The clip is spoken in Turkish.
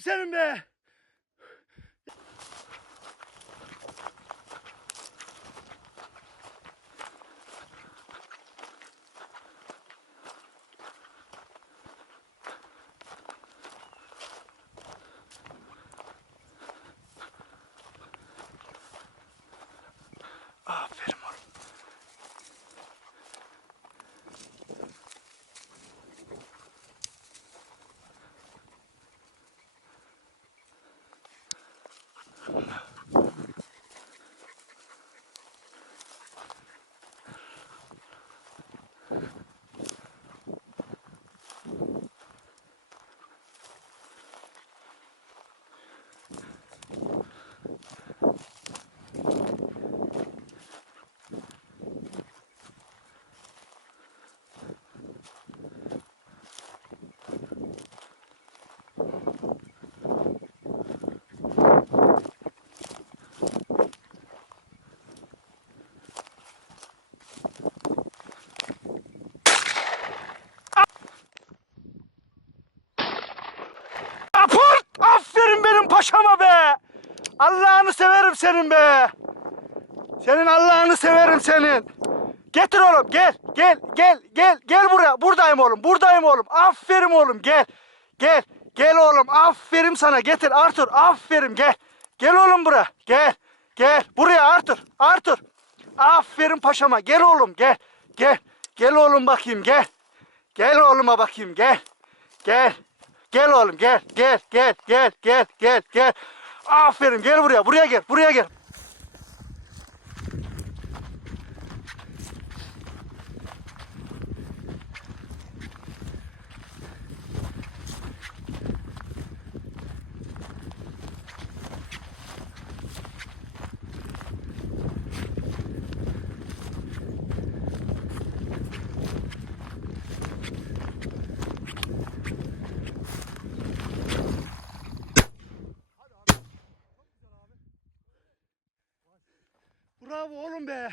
senin be. Aport! Aferin benim paşama be! Allah'ını severim senin be! Senin Allah'ını severim senin. Getir oğlum gel gel gel gel gel buraya. Buradayım oğlum buradayım oğlum. Aferin oğlum gel. Gel gel oğlum aferin sana getir Artur aferin gel. Gel oğlum buraya gel. Gel buraya Artur Artur. Aferin paşama gel oğlum gel. Gel gel oğlum bakayım gel. Gel oğluma bakayım gel. Gel. Gel oğlum gel gel gel gel gel gel gel. Aferin gel buraya buraya gel buraya gel. Bravo oğlum be.